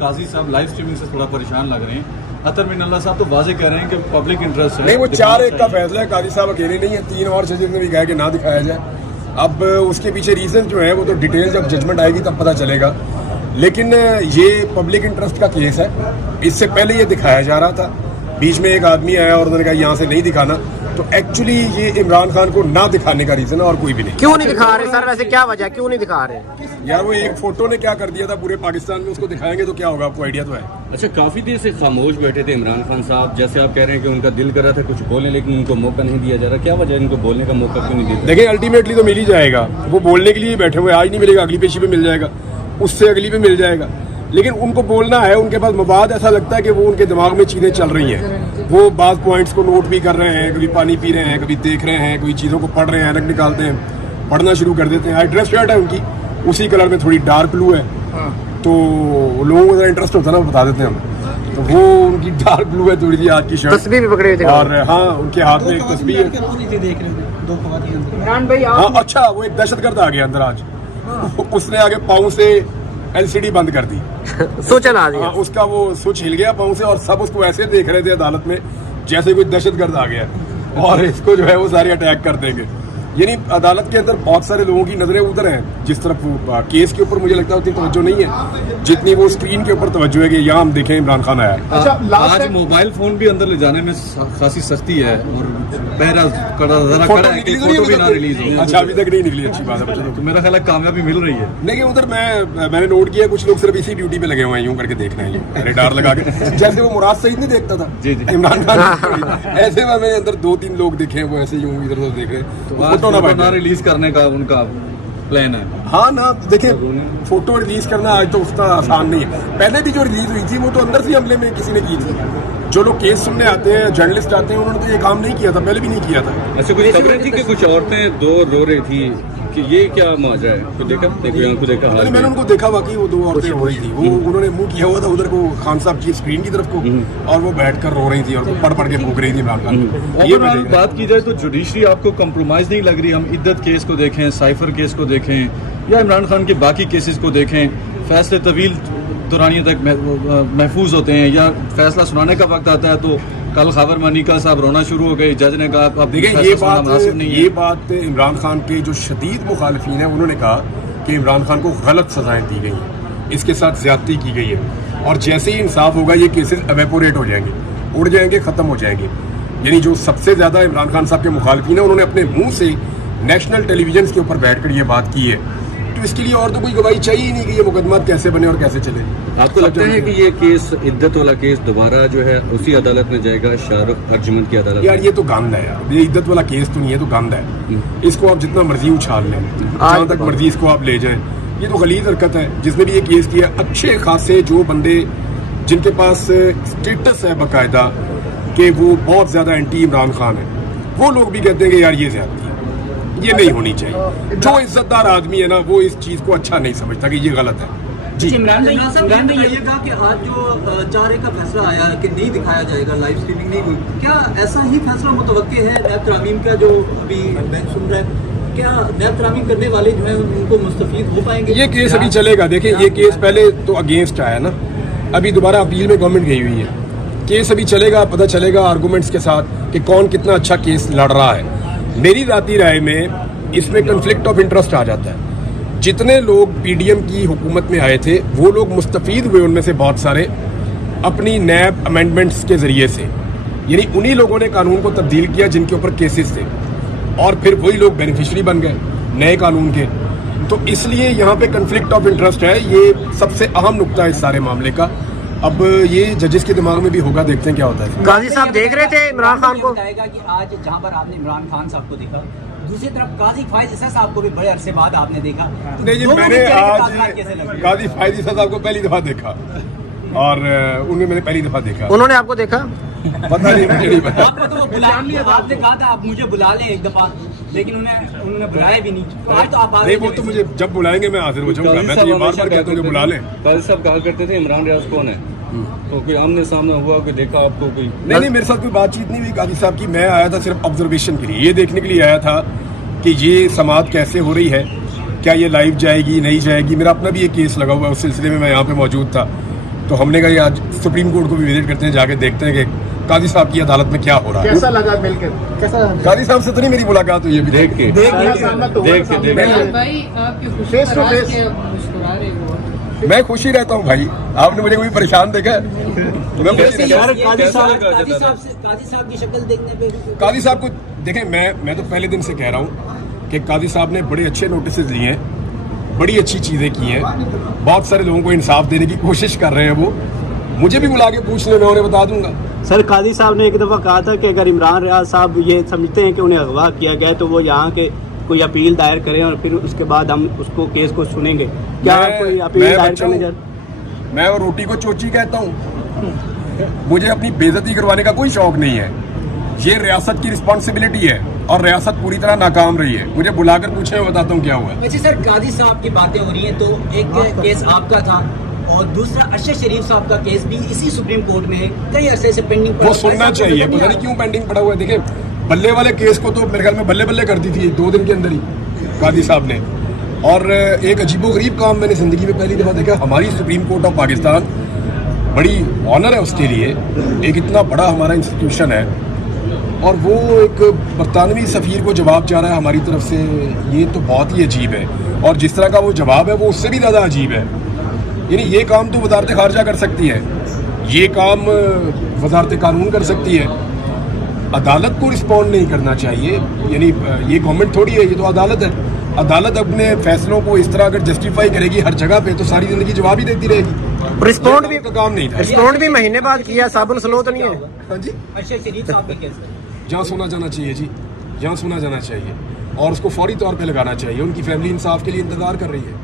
काजी साहब live streaming से थोड़ा परेशान लग रहे हैं। अतर मिन अल्लाह साहब तो वाजे कह रहे हैं कि पब्लिक इंटरेस्ट है। नहीं, वो 4-1 का फैसला है, काजी साहब अकेले नहीं है, 3 और जजेस ने भी कहा कि ना दिखाया जाए। अब उसके पीछे रीजन जो है वो तो डिटेल जब जजमेंट आएगी तब पता चलेगा, लेकिन ये पब्लिक इंटरेस्ट का केस है। इससे पहले ये दिखाया जा रहा था, बीच में एक आदमी आया और उन्होंने कहा यहाँ से नहीं दिखाना, तो एक्चुअली ये इमरान खान को ना दिखाने का रीजन है और कोई भी नहीं। क्यों नहीं दिखा रहे सर? वैसे क्या वजह, क्यों नहीं दिखा रहे? यार वो एक फोटो ने क्या कर दिया था पूरे पाकिस्तान में, उसको दिखाएंगे तो क्या होगा, आपको आइडिया तो है। अच्छा, काफी देर से खामोश बैठे थे इमरान खान साहब, जैसे आप कह रहे हैं कि उनका दिल कर रहा था कुछ बोलने, लेकिन उनको मौका नहीं दिया जा रहा। क्या वजह है इनको बोलने का मौका क्यों नहीं दिया? देखिए अल्टीमेटली तो मिल ही जाएगा, वो बोलने के लिए बैठे हुए, आज नहीं मिलेगा अगली पेशी पे मिल जाएगा, उससे अगली पे मिल जाएगा, लेकिन उनको बोलना है। उनके पास मवाद ऐसा लगता है कि वो उनके दिमाग में चीज़ें चल रही हैं, वो बाज़ पॉइंट्स को नोट भी कर रहे हैं, कभी पानी पी रहे हैं, कभी देख रहे हैं, कोई चीज़ों को पढ़ रहे हैं, ऐनक निकालते हैं, पढ़ना शुरू कर देते हैं। आज ड्रेस शर्ट है उनकी उसी कलर में, थोड़ी डार्क ब्लू है, तो लोगों को ज़रा इंटरेस्ट होता है ना, बता देते हैं हम। तो वो उनकी डार्क ब्लू है थोड़ी सी आज की शर्ट, तस्वीर भी पकड़े थे और हाँ उनके हाथ में एक तस्वीर है। इमरान भाई हाँ अच्छा, वो एक दहशतगर्द आ गया अंदर आज, उसने आगे पाँव से एलसीडी बंद कर दी, स्विच चला दिया। उसका वो स्विच हिल गया पाँव से, और सब उसको ऐसे देख रहे थे अदालत में जैसे कोई दहशतगर्द आ गया और इसको जो है वो सारे अटैक कर देंगे। यानी अदालत के अंदर बहुत सारे लोगों की नजरें उधर हैं, जिस तरफ वो केस के ऊपर मुझे लगता है उतनी तवज्जो नहीं है जितनी वो स्क्रीन के ऊपर तवज्जो है कि यहाँ हम देखें इमरान खान आया। अच्छा, आज मोबाइल फोन भी अंदर ले जाने में खासी सस्ती है और पहरा कड़ा है कि फोटो भी ना रिलीज हो। अच्छा, अभी तक नहीं निकली, अच्छी बात है। तो मेरा ख्याल है कामयाबी मिल रही है। लेकिन उधर मैंने नोट किया कुछ लोग सिर्फ इसी ड्यूटी पे लगे हुए हैं, यूं करके देख रहे हैं रेडार लगा के, जैसे वो मुराद सईद नहीं देखता था जी जी इमरान खान, ऐसे में मैंने अंदर 2-3 लोग देखे वो ऐसे यूं इधर उधर देख रहे हैं। फोटो ना रिलीज करने का उनका प्लान है। हाँ ना, देखिए फोटो रिलीज करना आज तो उतना आसान नहीं है। पहले भी जो रिलीज हुई थी वो तो अंदर से हमले में किसी ने की थी। जो लोग केस सुनने आते हैं, जर्नलिस्ट आते हैं, उन्होंने तो ये काम नहीं किया था, पहले भी नहीं किया था। ऐसे कुछ खबरें थी कि कुछ औरतें दो रो रही थी कि ये क्या माजरा है, तो देखा देखा मैंने उनको देखा, वाकई वो 2 औरतें रो रही थी, वो उन्होंने मुंह किया हुआ था उधर को खान साहब की स्क्रीन की तरफ को, और वो बैठकर रो रही थी और पढ़ पढ़ के फूक रही थी इमरान खान। ये बात की जाए तो जुडिशरी आपको कंप्रोमाइज नहीं लग रही? हम इद्दत केस को देखें, साइफर केस को देखें, या इमरान खान के बाकी केसेस को देखें, फैसले तवील दौरानियों तक महफूज होते हैं, या फैसला सुनाने का वक्त आता है तो कल खबर मनिका साहब रोना शुरू हो गए, जज ने कहा अब देखिए ये बात इमरान खान के जो शदीद मुखालिफिन है उन्होंने कहा कि इमरान खान को गलत सजाएं दी गई हैं, इसके साथ ज्यादती की गई है, और जैसे ही इंसाफ होगा ये केसेस एवेपोरेट हो जाएंगे, उड़ जाएंगे, खत्म हो जाएंगे। यानी जो सबसे ज्यादा इमरान खान साहब के मुखालिफिन है उन्होंने अपने मुंह से नेशनल टेलीविजन के ऊपर बैठकर ये बात की है, तो इसके लिए और तो कोई गवाही चाहिए ही नहीं कि ये मुकदमा कैसे बने और कैसे चले। आपको लगता है कि ये केस, इद्दत वाला केस दोबारा जो है उसी अदालत में जाएगा, शाहरुख अर्जुमन की अदालत? यार ये तो गंद है यार, ये इद्दत वाला केस तो नहीं है, तो गंद है। इसको आप जितना मर्जी उछाल लें, जहाँ तक मर्जी इसको आप ले जाएं, ये तो गलीज हरकत है। जिसने भी ये केस किया, अच्छे खासे जो बंदे जिनके पास स्टेटस है बाकायदा कि वो बहुत ज्यादा एंटी इमरान खान है, वो लोग भी कहते हैं कि यार ये ज्यादती है, ये नहीं होनी चाहिए। जो इज्जतदार आदमी है ना वो इस चीज को अच्छा नहीं समझता कि ये गलत है। जी इमरान साहब बताइएगा कि आज जो 4-1 का फैसला आया कि नहीं दिखाया जाएगा, लाइव स्ट्रीमिंग नहीं हुई, क्या ऐसा ही फैसला मुतवक्के है नैब तरामीम का जो अभी बेंच सुन रहा है? क्या नैब तरामीम करने वाले जो है उनको मुस्तफीद हो पाएंगे? ये केस अभी चलेगा। देखिए ये केस पहले तो अगेंस्ट आया ना, अभी दोबारा अपील में गवर्नमेंट गई हुई है, केस अभी चलेगा, पता चलेगा आर्गूमेंट्स के साथ कि कौन कितना अच्छा केस लड़ रहा है। मेरी जाती राय में इसमें कन्फ्लिक्ट ऑफ इंटरेस्ट आ जाता है। जितने लोग पीडीएम की हुकूमत में आए थे वो लोग मुस्तफीद हुए, उनमें से बहुत सारे अपनी नैब अमेंडमेंट्स के जरिए से, यानी उन्हीं लोगों ने कानून को तब्दील किया जिनके ऊपर केसेस थे, और फिर वही लोग बेनिफिशियरी बन गए नए कानून के। तो इसलिए यहाँ पे कन्फ्लिक्ट ऑफ इंटरेस्ट है, ये सबसे अहम नुकता है इस सारे मामले का। अब ये जजेस के दिमाग में भी होगा, देखते हैं क्या होता है। काजी साहब देख रहे थे इमरान खान को? बताएगा कि आज जहाँ पर आपने इमरान खान साहब को देखा, दूसरी तरफ काजी फायज इसा साहब को भी बड़े अरसे बाद आपने देखा। नहीं जी, मैंने आज काजी फायज इसा साहब को पहली दफा देखा, और उन्हें मैंने पहली दफा देखा। उन्होंने आपको देखा? पता नहीं, मुझे नहीं पता। आपको तो बुला लिया, आपने कहा था आप मुझे बुला लें एक दफा, लेकिन उन्होंने बुलाया भी नहीं। तो आज तो आप आ नहीं, वो तो मुझे जब बुलाएंगे मैं हाजिर हो जाऊंगा। मैं तो ये बार बार कहता हूँ कि बुला लें। काजी साहब कहा करते थे इमरान रियाज कौन है, तो कोई आमने सामने हुआ, कोई देखा आपको? कोई नहीं, मेरे साथ कोई बातचीत नहीं हुई काजी साहब की। मैं आया था सिर्फ ऑब्जर्वेशन के लिए, ये देखने के लिए आया था कि ये समाअत कैसे हो रही है, क्या ये लाइव जाएगी नहीं जाएगी। मेरा अपना भी एक केस लगा हुआ है, उस सिलसिले में मैं यहाँ पे मौजूद था, तो हमने कहा ये आज सुप्रीम कोर्ट को भी विजिट करते हैं, जाके देखते हैं कि काजी साहब की अदालत में क्या हो रहा है। कैसा लगा मिलकर? कैसा काजी साहब से तो नहीं मेरी मुलाकात हुई अभी देख के भाई आपकी खुशी फेस टू फेस मुस्कुरा रहे हो। मैं खुश ही रहता हूँ भाई, आपने मुझे कोई परेशान देखा है? मैं खुश ही रहता हूँ। काजी साहब की शक्ल देखने पे काजी साहब को देखें, मैं तो पहले दिन से कह रहा हूँ कि काजी साहब ने बड़े अच्छे नोटिस लिए हैं, बड़ी अच्छी चीज़ें की हैं, बहुत सारे लोगों को इंसाफ देने की कोशिश कर रहे हैं। वो मुझे भी बुला के पूछ ले, मैं उन्हें बता दूंगा। सर काजी साहब ने एक दफ़ा कहा था कि अगर इमरान रियाज साहब ये समझते हैं कि उन्हें अगवा किया गया तो वो यहाँ के कोई अपील दायर करें और फिर उसके बाद हम उसको केस को सुनेंगे। क्या कोई अपील दायर करने जा? मैं और रोटी को चोची कहता हूँ। मुझे अपनी बेइज्जती करवाने का कोई शौक नहीं है। ये रियासत की रिस्पॉन्सिबिलिटी है और रियासत पूरी तरह नाकाम रही है। मुझे बुलाकर पूछे, मैं बताता हूँ क्या हुआ। वैसे सर काजी साहब की बातें हो रही हैं, तो एक केस आपका था और दूसरा अरशद शरीफ साहब का केस भी इसी सुप्रीम कोर्ट में है, कई अरसे से पेंडिंग पड़ा। वो सुनना चाहिए, पता नहीं क्यों पेंडिंग पड़ा हुआ है। देखिए बल्ले वाले केस को तो मेरे ख्याल में बल्ले बल्ले कर दी थी 2 दिन के अंदर ही काजी साहब ने। और एक अजीबोगरीब काम मैंने जिंदगी में पहली दफा देखा। हमारी सुप्रीम कोर्ट ऑफ पाकिस्तान बड़ी ऑनर है उसके लिए, एक इतना बड़ा हमारा इंस्टीट्यूशन है, और वो एक बरतानवी सफ़ीर को जवाब चाह रहा है हमारी तरफ से। ये तो बहुत ही अजीब है, और जिस तरह का वो जवाब है वो उससे भी ज़्यादा अजीब है। यानी ये काम तो वजारत खारजा कर सकती है, ये काम वजारत कानून कर सकती है, अदालत को रिस्पॉन्ड नहीं करना चाहिए। यानी ये गवर्नमेंट थोड़ी है, ये तो अदालत है। अदालत अपने फैसलों को इस तरह अगर जस्टिफाई करेगी हर जगह पे, तो सारी जिंदगी जवाब ही देती रहेगी। रिस्पॉन्ड भी का काम नहीं था। रिस्पॉन्ड भी महीने बाद किया, साबुन स्लो तो नहीं है? हाँ जी, अरशद शरीफ साहब का केस जहाँ सुना जाना चाहिए जी, जहाँ सुना जाना चाहिए, और उसको फौरी तौर पे लगाना चाहिए। उनकी फैमिली इंसाफ के लिए इंतजार कर रही है।